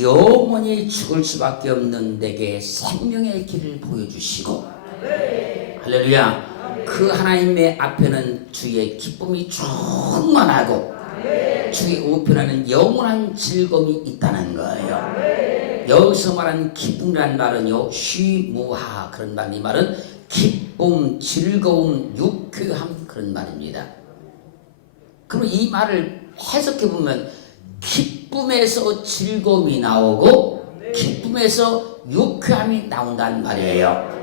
영원히 죽을 수밖에 없는 내게 생명의 길을 보여주시고, 할렐루야. 그 하나님의 앞에는 주의 기쁨이 충만하고 주의 우편에는 영원한 즐거움이 있다는 거예요. 여기서 말하는 기쁨이라는 말은요, 쉬무하 그런 말, 이 말은 기쁨, 즐거움, 유쾌함 그런 말입니다. 그럼 이 말을 해석해 보면 기쁨에서 즐거움이 나오고 기쁨에서 유쾌함이 나온다는 말이에요.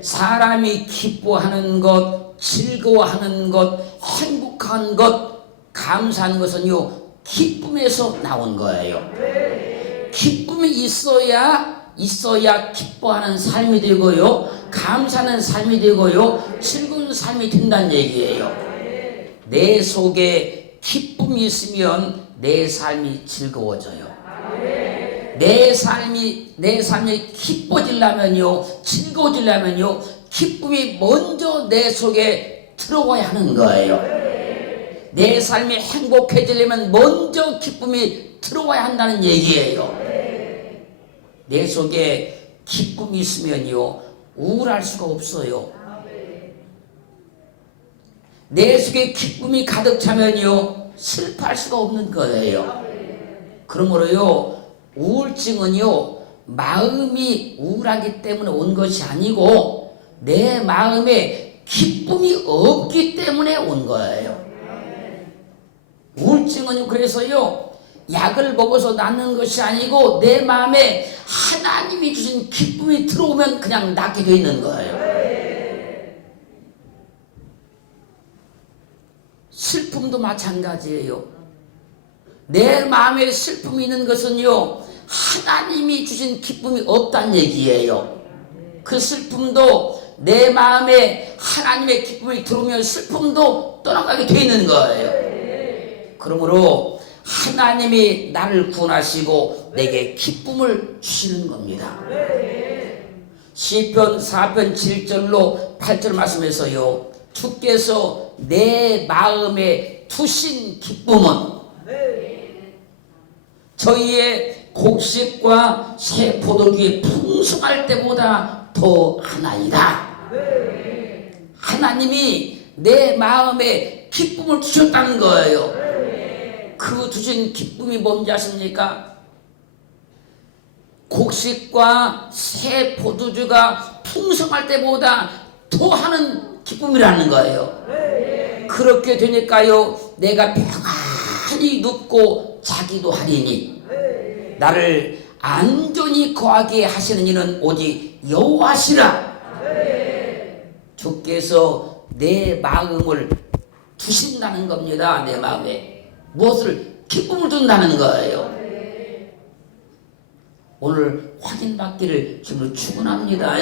사람이 기뻐하는 것, 즐거워하는 것, 행복한 것, 감사하는 것은요, 기쁨에서 나온 거예요. 기쁨이 있어야 기뻐하는 삶이 되고요, 감사하는 삶이 되고요, 즐거운 삶이 된다는 얘기예요. 내 속에 기쁨이 있으면 내 삶이 즐거워져요. 내 삶이 기뻐지려면요, 즐거워지려면요, 기쁨이 먼저 내 속에 들어와야 하는 거예요. 내 삶이 행복해지려면 먼저 기쁨이 들어와야 한다는 얘기예요. 내 속에 기쁨이 있으면요, 우울할 수가 없어요. 내 속에 기쁨이 가득 차면요, 슬퍼할 수가 없는 거예요. 그러므로요, 우울증은요, 마음이 우울하기 때문에 온 것이 아니고 내 마음에 기쁨이 없기 때문에 온 거예요. 우울증은 그래서요, 약을 먹어서 낫는 것이 아니고 내 마음에 하나님이 주신 기쁨이 들어오면 그냥 낫게 돼 있는 거예요. 슬픔도 마찬가지예요. 내 마음에 슬픔이 있는 것은요, 하나님이 주신 기쁨이 없다는 얘기예요. 그 슬픔도 내 마음에 하나님의 기쁨이 들어오면 슬픔도 떠나가게 돼 있는 거예요. 그러므로 하나님이 나를 구원하시고 내게 기쁨을 주시는 겁니다. 시편 4편 7절로 8절 말씀에서요, 주께서 내 마음에 두신 기쁨은 저희의 곡식과 새 포도주의 풍성할 때보다 더 하나이다. 하나님이 내 마음에 기쁨을 주셨다는 거예요. 그 주신 기쁨이 뭔지 아십니까? 곡식과 새 포도주가 풍성할 때보다 더하는 기쁨이라는 거예요. 그렇게 되니까요, 내가 평안히 눕고 자기도 하리니 나를 안전히 거하게 하시는 이는 오직 여호와시라. 주께서 내 마음을 두신다는 겁니다. 내 마음에 무엇을 기쁨을 준다는 거예요. 오늘 확인받기를 주님으로 축원합니다.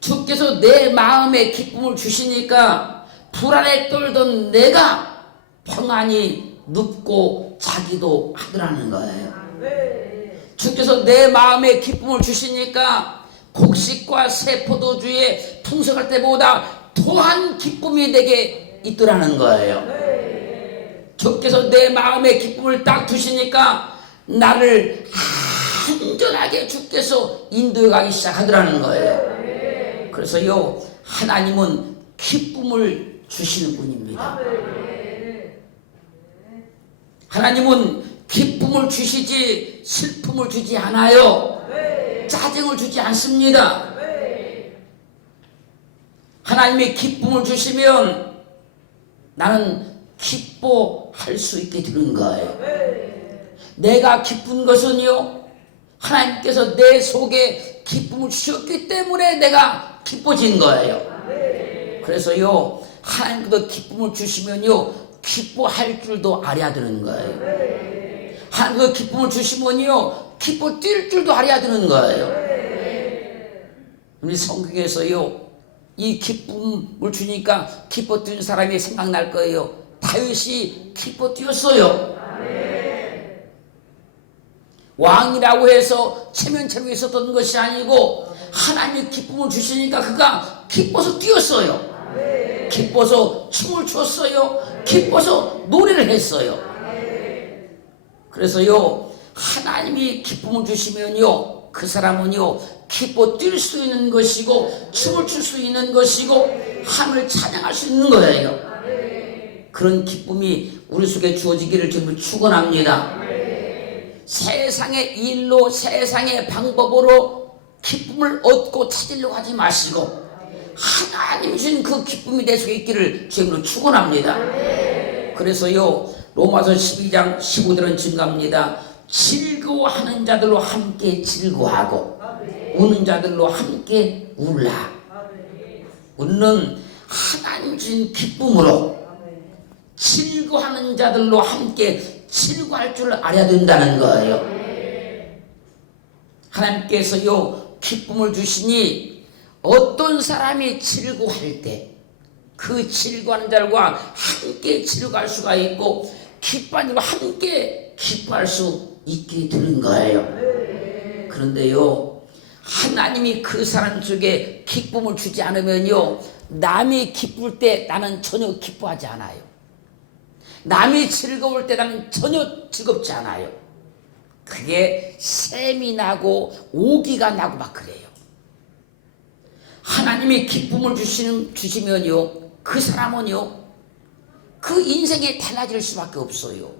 주께서 내 마음에 기쁨을 주시니까 불안에 떨던 내가 평안히 눕고 자기도 하더라는 거예요. 주께서 내 마음에 기쁨을 주시니까 곡식과 새 포도주의 풍성할 때보다 더한 기쁨이 내게 있더라는 거예요. 주께서 내 마음에 기쁨을 딱 주시니까 나를 안전하게 주께서 인도해 가기 시작하더라는 거예요. 그래서요, 하나님은 기쁨을 주시는 분입니다. 하나님은 기쁨을 주시지 슬픔을 주지 않아요. 짜증을 주지 않습니다. 하나님이 기쁨을 주시면 나는 기뻐할 수 있게 되는 거예요. 내가 기쁜 것은요, 하나님께서 내 속에 기쁨을 주셨기 때문에 내가 기뻐진 거예요. 그래서요, 하나님께서 기쁨을 주시면요, 기뻐할 줄도 알아야 되는 거예요. 하나님께서 기쁨을 주시면요, 기뻐 뛸 줄도 알아야 되는 거예요. 우리 성경에서요, 이 기쁨을 주니까 기뻐 뛰는 사람이 생각날 거예요. 다윗이 기뻐 뛰었어요. 왕이라고 해서 체면체로 있었던 것이 아니고 하나님이 기쁨을 주시니까 그가 기뻐서 뛰었어요. 기뻐서 춤을 췄어요. 기뻐서 노래를 했어요. 그래서요, 하나님이 기쁨을 주시면요, 그 사람은요, 기뻐 뛸 수 있는 것이고, 춤을 출 수 있는 것이고, 하나님을 찬양할 수 있는 거예요. 그런 기쁨이 우리 속에 주어지기를 주님을 축원합니다. 세상의 일로, 세상의 방법으로 기쁨을 얻고 찾으려고 하지 마시고, 하나님 주신 그 기쁨이 내 속에 있기를 주님으로 축원합니다. 그래서요, 로마서 12장 15절은 증가합니다. 즐거워하는 자들로 함께 즐거워하고 우는 자들로 함께 울라. 웃는 하나님 주신 기쁨으로 즐거워하는 자들로 함께 즐거워할 줄 알아야 된다는 거예요. 하나님께서요, 기쁨을 주시니 어떤 사람이 즐거워할 때 그 즐거워하는 자들과 함께 즐거워할 수가 있고, 기뻐하는 자들과 함께 기뻐할 수 있게 되는 거예요. 그런데요, 하나님이 그 사람 속에 기쁨을 주지 않으면요, 남이 기쁠 때 나는 전혀 기뻐하지 않아요. 남이 즐거울 때 나는 전혀 즐겁지 않아요. 그게 샘이 나고 오기가 나고 막 그래요. 하나님이 기쁨을 주시면요, 그 사람은요, 그 인생이 달라질 수밖에 없어요.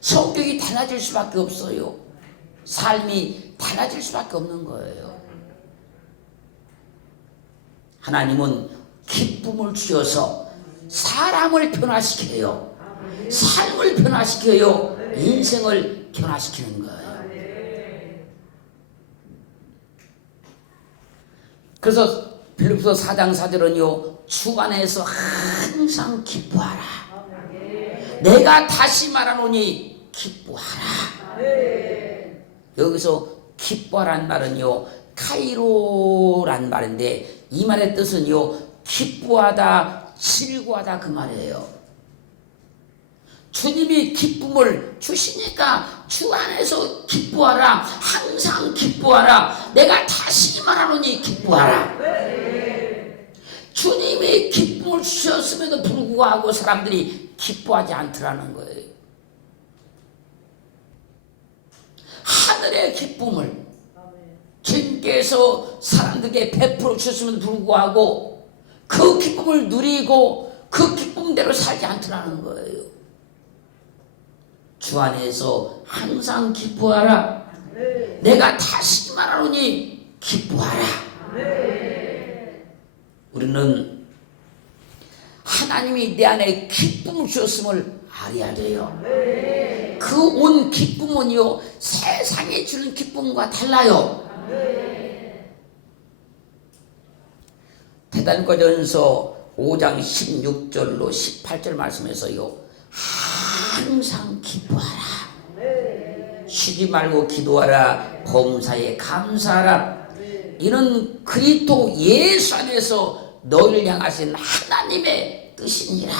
성격이 달라질 수밖에 없어요. 삶이 달라질 수밖에 없는 거예요. 하나님은 기쁨을 주셔서 사람을 변화시켜요. 삶을 변화시켜요. 인생을 변화시키는 거예요. 그래서 빌립보서 4장 4절은요, 주 안에서 항상 기뻐하라. 내가 다시 말하노니 기뻐하라. 여기서 기뻐하라는 말은요, 카이로란 말인데, 이 말의 뜻은요, 기뻐하다, 즐거워하다 그 말이에요. 주님이 기쁨을 주시니까 주 안에서 기뻐하라. 항상 기뻐하라. 내가 다시 말하노니 기뻐하라. 주님이 기쁨을 주셨음에도 불구하고 사람들이 기뻐하지 않더라는 거예요. 하늘의 기쁨을 주님께서 사람들에게 베풀어 주셨음에도 불구하고 그 기쁨을 누리고 그 기쁨대로 살지 않더라는 거예요. 주 안에서 항상 기뻐하라. 내가 다시 말하노니 기뻐하라. 우리는 하나님이 내 안에 기쁨을 주셨음을 알아야 돼요. 그 온 기쁨은요, 세상에 주는 기쁨과 달라요. 데살로니가전서 5장 16절로 18절 말씀에서요, 항상 기뻐하라. 쉬지 말고 기도하라. 범사에 감사하라. 이는 그리스도 예수 안에서 너희를 향하신 하나님의 뜻이니라.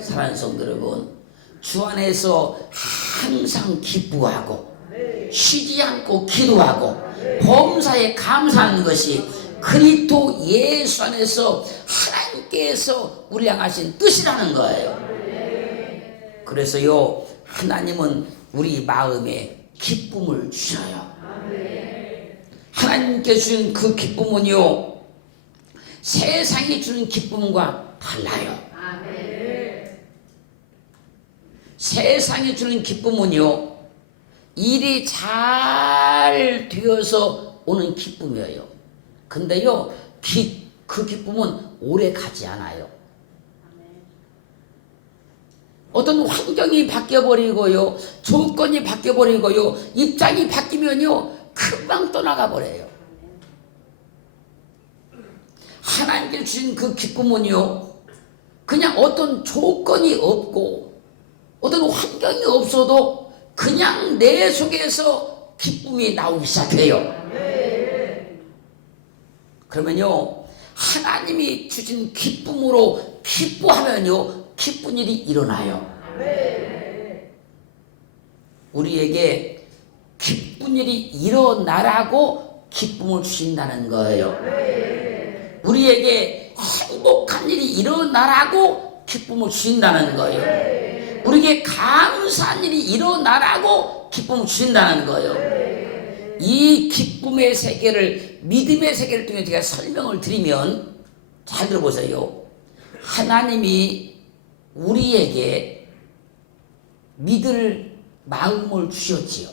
사랑하는 성도 여러분, 주 안에서 항상 기뻐하고 쉬지 않고 기도하고 범사에 감사하는 것이 그리스도 예수 안에서 하나님께서 우리를 향하신 뜻이라는 거예요. 그래서요, 하나님은 우리 마음에 기쁨을 주셔요. 하나님께 주신 그 기쁨은요, 세상이 주는 기쁨과 달라요. 세상이 주는 기쁨은요, 일이 잘 되어서 오는 기쁨이에요. 근데요, 그 기쁨은 오래 가지 않아요. 어떤 환경이 바뀌어버리고요, 조건이 바뀌어버리고요, 입장이 바뀌면요, 금방 떠나가 버려요. 하나님께 주신 그 기쁨은요, 그냥 어떤 조건이 없고 어떤 환경이 없어도 그냥 내 속에서 기쁨이 나오기 시작해요. 그러면요, 하나님이 주신 기쁨으로 기뻐하면요, 기쁜 일이 일어나요. 우리에게 기쁜 일이 일어나라고 기쁨을 주신다는 거예요. 우리에게 행복한 일이 일어나라고 기쁨을 주신다는 거예요. 우리에게 감사한 감사한 일이 일어나라고 기쁨을 주신다는 거예요. 이 기쁨의 세계를, 믿음의 세계를 통해 제가 설명을 드리면, 잘 들어보세요. 하나님이 우리에게 믿을 마음을 주셨지요.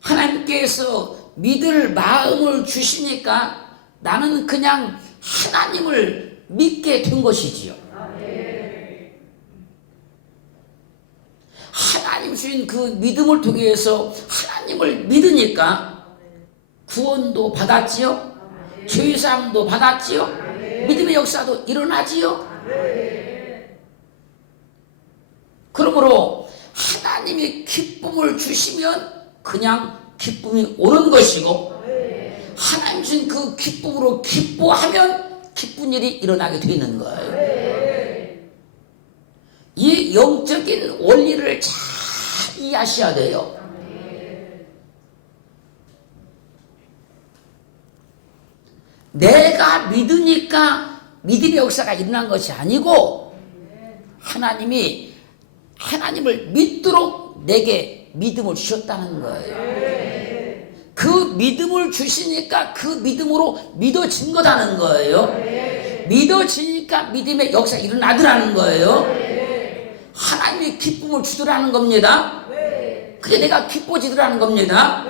하나님께서 믿을 마음을 주시니까 나는 그냥 하나님을 믿게 된 것이지요. 하나님 주신 그 믿음을 통해서 하나님을 믿으니까 구원도 받았지요. 죄사함도 받았지요. 믿음의 역사도 일어나지요. 그러므로 하나님이 기쁨을 주시면 그냥 기쁨이 오는 것이고, 하나님 주신 그 기쁨으로 기뻐하면 기쁜 일이 일어나게 되는 거예요. 이 영적인 원리를 잘 이해하셔야 돼요. 내가 믿으니까 믿음의 역사가 일어난 것이 아니고, 하나님을 믿도록 내게 믿음을 주셨다는 거예요. 그 믿음을 주시니까 그 믿음으로 믿어진 거라는 거예요. 믿어지니까 믿음의 역사가 일어나더라는 거예요. 하나님이 기쁨을 주더라는 겁니다. 그게 내가 기뻐지더라는 겁니다.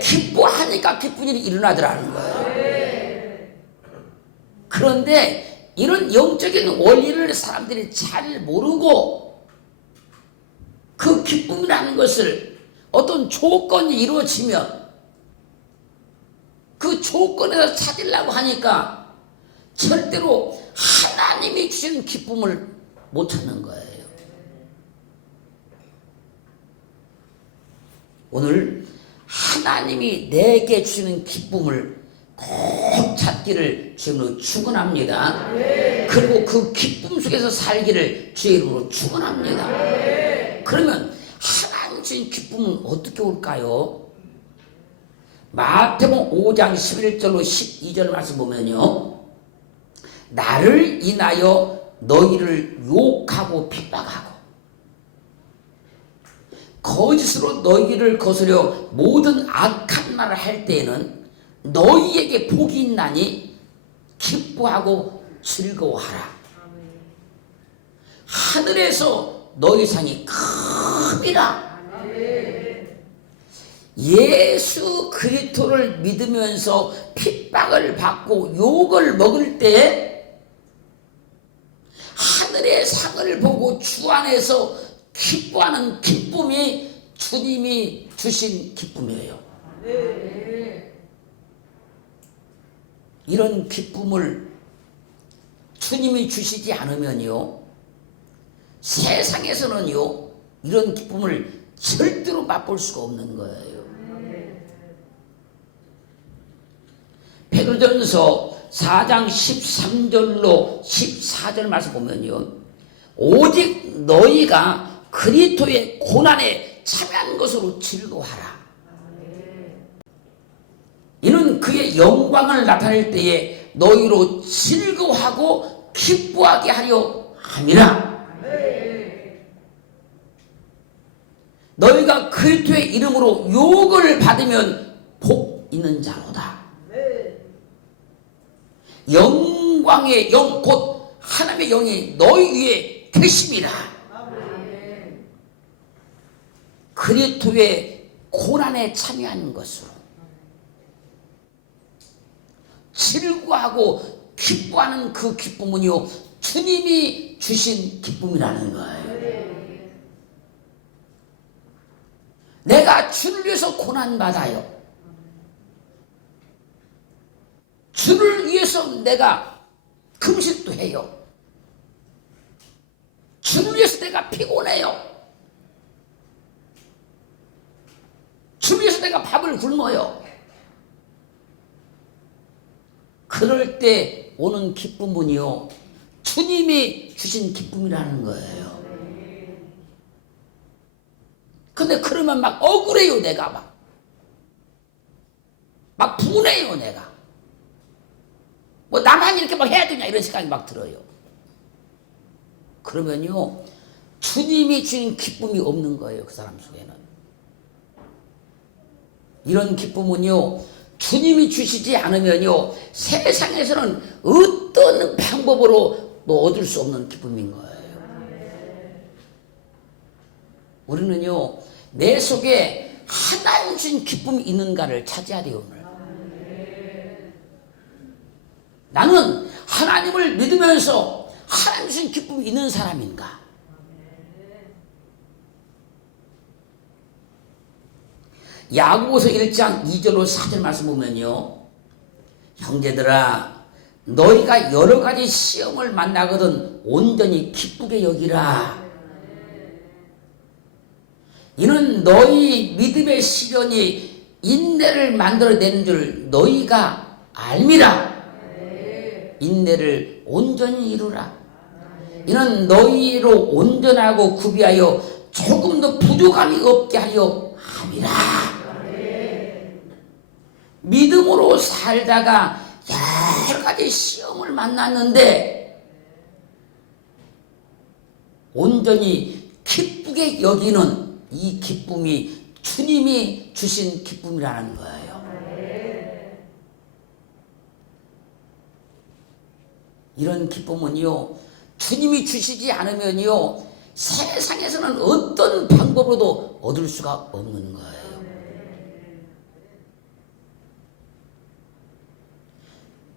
기뻐하니까 기쁜 일이 일어나더라는 거예요. 그런데 이런 영적인 원리를 사람들이 잘 모르고, 그 기쁨이라는 것을 어떤 조건이 이루어지면 그 조건에서 찾으려고 하니까 절대로 하나님이 주신 기쁨을 못 찾는 거예요. 오늘 하나님이 내게 주시는 기쁨을 꼭 찾기를 주님으로 축원합니다. 그리고 그 기쁨 속에서 살기를 주의 이름으로 축원합니다. 그러면 하나님 주신 기쁨은 어떻게 올까요? 마태복음 5장 11절로 12절 말씀 보면요, 나를 인하여 너희를 욕하고 핍박하고 거짓으로 너희를 거스려 모든 악한 말을 할 때에는 너희에게 복이 있나니 기뻐하고 즐거워하라. 하늘에서 너희 상이 큽니다. 예수 그리스도를 믿으면서 핍박을 받고 욕을 먹을 때 하늘의 상을 보고 주 안에서 기뻐하는 기쁨이 주님이 주신 기쁨이에요. 이런 기쁨을 주님이 주시지 않으면요, 세상에서는요 이런 기쁨을 절대로 맛볼 수가 없는 거예요. 베드로전서 4장 13절로 14절 말씀 보면요, 오직 너희가 그리스도의 고난에 참여한 것으로 즐거워하라. 이는 그의 영광을 나타낼 때에 너희로 즐거워하고 기뻐하게 하려 함이라. 너희가 그리스도의 이름으로 욕을 받으면 복 있는 자로다. 영광의 영 곧 하나님의 영이 너희 위에 계심이라. 그리스도의 고난에 참여하는 것으로 즐거워하고 기뻐하는 그 기쁨은요, 주님이 주신 기쁨이라는 거예요. 내가 주를 위해서 고난받아요. 주를 위해서 내가 금식도 해요. 주를 위해서 내가 피곤해요. 주를 위해서 내가 밥을 굶어요. 그럴 때 오는 기쁨은요, 주님이 주신 기쁨이라는 거예요. 근데 그러면 막 억울해요. 내가 막 분해요. 내가 뭐 나만 이렇게 막 해야 되냐 이런 생각이 막 들어요. 그러면요 주님이 주는 기쁨이 없는 거예요. 그 사람 속에는. 이런 기쁨은요 주님이 주시지 않으면요 세상에서는 어떤 방법으로 또 얻을 수 없는 기쁨인 거예요. 우리는요 내 속에 하나님 주신 기쁨이 있는가를 찾아야 돼요. 오늘 나는 하나님을 믿으면서 하나님 주신 기쁨이 있는 사람인가? 야고보서 1장 2절로 4절 말씀 보면요 형제들아 너희가 여러 가지 시험을 만나거든 온전히 기쁘게 여기라. 이는 너희 믿음의 시련이 인내를 만들어내는 줄 너희가 알미라. 인내를 온전히 이루라. 이는 너희로 온전하고 구비하여 조금도 부족함이 없게 하려 함이라. 믿음으로 살다가 여러 가지 시험을 만났는데 온전히 기쁘게 여기는 이 기쁨이 주님이 주신 기쁨이라는 거예요. 이런 기쁨은요 주님이 주시지 않으면요 세상에서는 어떤 방법으로도 얻을 수가 없는 거예요.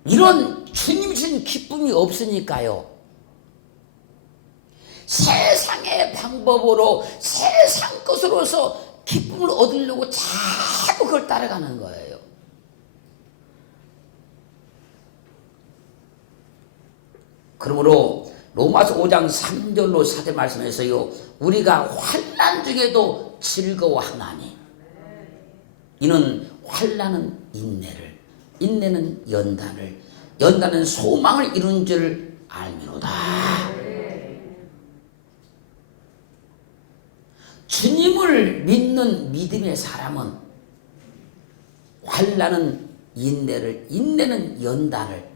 이런 주님이 주신 기쁨이 없으니까요 세상의 방법으로 세상 것으로서 기쁨을 얻으려고 자꾸 그걸 따라가는 거예요. 그러므로 로마서 5장 3절로 4절 말씀에서요 우리가 환난 중에도 즐거워하나니 이는 환난은 인내를 인내는 연단을 연단은 소망을 이룬 줄 알미로다. 주님을 믿는 믿음의 사람은 환난은 인내를 인내는 연단을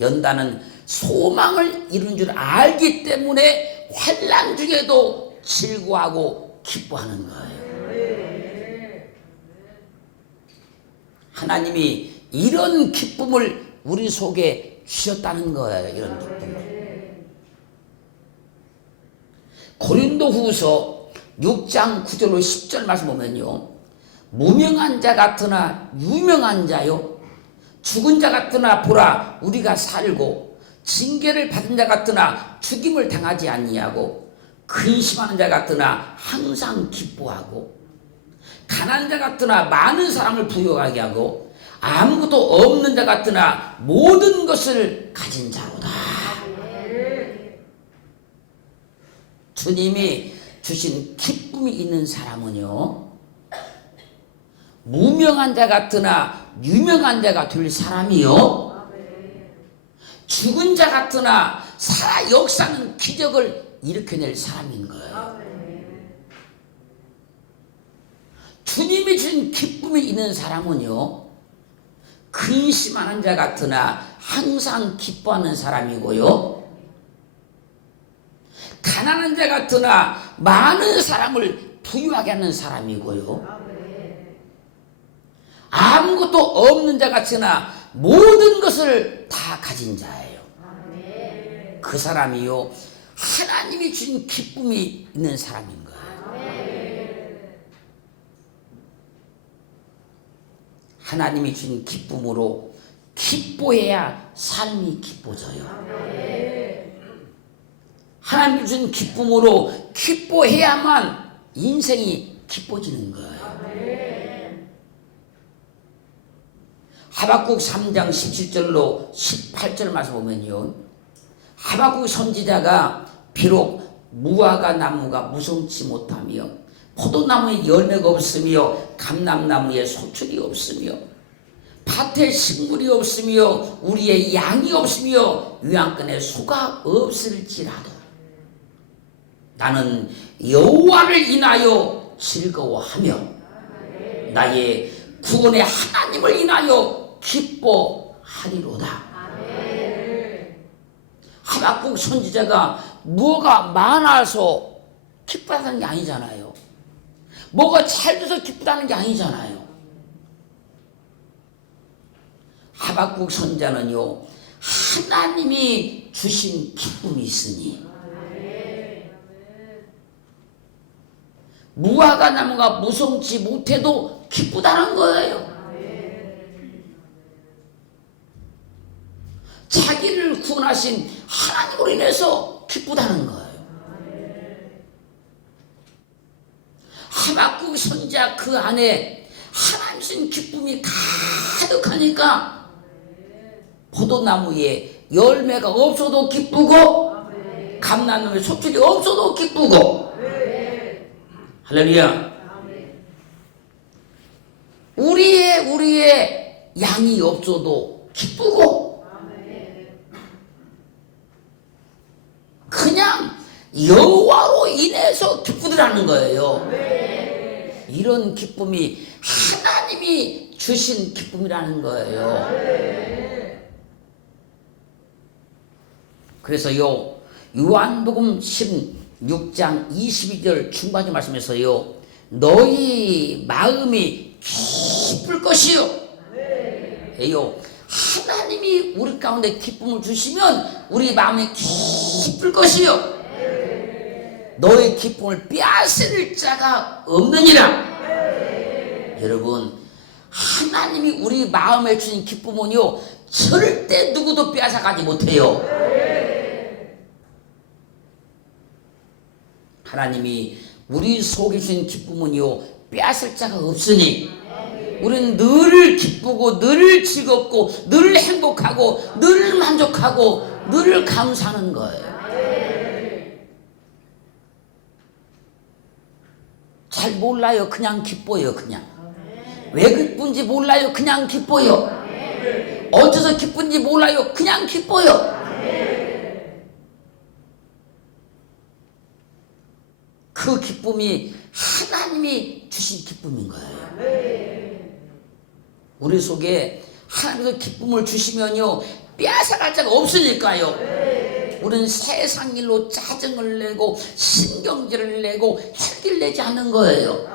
연단은 소망을 이룬 줄 알기 때문에 환난 중에도 즐거워하고 기뻐하는 거예요. 하나님이 이런 기쁨을 우리 속에 주셨다는 거예요. 이런 기쁨을. 고린도후서 6장 9절로 10절 말씀 보면요 무명한 자 같으나 유명한 자요 죽은 자 같으나 보라 우리가 살고 징계를 받은 자 같으나 죽임을 당하지 아니하고 근심하는 자 같으나 항상 기뻐하고 가난한 자 같으나 많은 사람을 부유하게 하고 아무것도 없는 자 같으나 모든 것을 가진 자로다. 주님이 주신 기쁨이 있는 사람은요 무명한 자 같으나 유명한 자가 될 사람이요 죽은 자 같으나 살아 역사하는 기적을 일으켜낼 사람인 거예요. 주님이 주신 기쁨이 있는 사람은요 근심하는 자 같으나 항상 기뻐하는 사람이고요 가난한 자 같으나 많은 사람을 부유하게 하는 사람이고요 아무것도 없는 자 같으나 모든 것을 다 가진 자예요. 그 사람이요 하나님이 주신 기쁨이 있는 사람인 거예요. 하나님이 주신 기쁨으로 기뻐해야 삶이 기뻐져요. 하나님이 주신 기쁨으로 기뻐해야만 인생이 기뻐지는 거예요. 하박국 3장 17절로 18절 말씀 보면요 하박국 선지자가 비록 무화과 나무가 무성치 못하며 포도나무에 열매가 없으며 감람나무에 소출이 없으며 밭에 식물이 없으며 우리의 양이 없으며 유황끈에 소가 없을지라도 나는 여호와를 인하여 즐거워하며 나의 구원의 하나님을 인하여 기뻐하리로다. 하박국 선지자가 뭐가 많아서 기쁘다는 게 아니잖아요. 뭐가 잘 돼서 기쁘다는 게 아니잖아요. 하박국 선자는요, 하나님이 주신 기쁨이 있으니 무화과 나무가 무성치 못해도 기쁘다는 거예요. 자기를 구원하신 하나님으로 인해서 기쁘다는 거예요. 하박국 선자 그 안에 하나님 신 기쁨이 가득하니까 포도나무에 열매가 없어도 기쁘고 감람나무에 소출이 없어도 기쁘고. 할렐루야. 우리의 양이 없어도 기쁘고 그냥 여호와로 인해서 기쁘더라는 거예요. 이런 기쁨이 하나님이 주신 기쁨이라는 거예요. 그래서요, 요한복음 16장 22절 중반의 말씀에서요, 너희 마음이 기쁠 것이요. 에요. 하나님이 우리 가운데 기쁨을 주시면 우리 마음이 기쁠 것이요. 너의 기쁨을 빼앗을 자가 없느니라. 여러분, 하나님이 우리 마음에 주신 기쁨은요, 절대 누구도 빼앗아가지 못해요. 하나님이 우리 속에 주신 기쁨은요, 빼앗을 자가 없으니 우리는 늘 기쁘고 늘 즐겁고 늘 행복하고 늘 만족하고 늘 감사하는 거예요. 잘 몰라요. 그냥 기뻐요. 그냥 왜 기쁜지 몰라요. 그냥 기뻐요. 어째서 기쁜지 몰라요. 그냥 기뻐요. 그 기쁨이 하나님이 주신 기쁨인 거예요. 우리 속에 하나님께서 기쁨을 주시면요, 빼앗아갈 자가 없으니까요. 우리는 세상 일로 짜증을 내고 신경질을 내고 혈기를 내지 않는 거예요.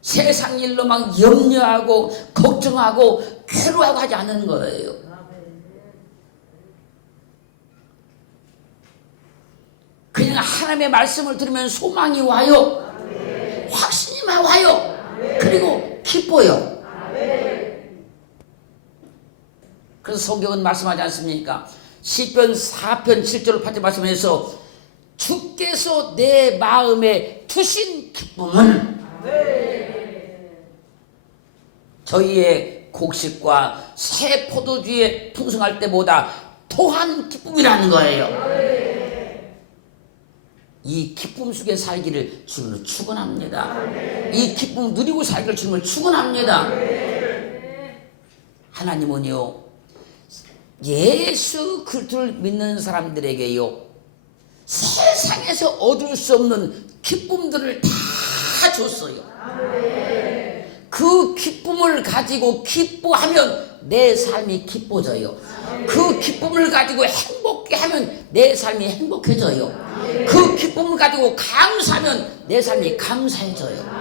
세상 일로 막 염려하고 걱정하고 괴로워하고 하지 않는 거예요. 그냥 하나님의 말씀을 들으면 소망이 와요. 확신이 와요. 그리고 기뻐요. 그래서 성경은 말씀하지 않습니까? 시편 4편 7절 8절 말씀에서 주께서 내 마음에 두신 기쁨은 저희의 곡식과 새 포도주에 풍성할 때보다 더한 기쁨이라는 거예요. 이 기쁨 속에 살기를 주님으로 축원합니다. 이 기쁨 누리고 살기를 주님으로 축원합니다. 하나님은요, 예수 그리스도를 믿는 사람들에게요, 세상에서 얻을 수 없는 기쁨들을 다 줬어요. 그 기쁨을 가지고 기뻐하면 내 삶이 기뻐져요. 그 기쁨을 가지고 행복해 하면 내 삶이 행복해져요. 그 기쁨을 가지고 감사하면 내 삶이 감사해져요.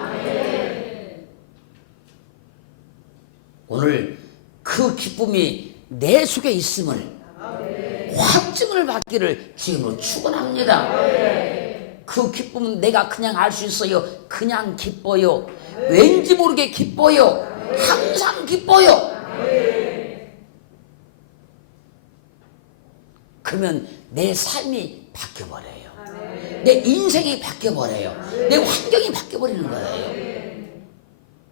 오늘 그 기쁨이 내 속에 있음을 확증을 받기를 주님으로 축원합니다. 그 기쁨은 내가 그냥 알 수 있어요. 그냥 기뻐요. 왠지 모르게 기뻐요. 항상 기뻐요. 그러면 내 삶이 바뀌어버려요. 내 인생이 바뀌어버려요. 내 환경이 바뀌어버리는 거예요.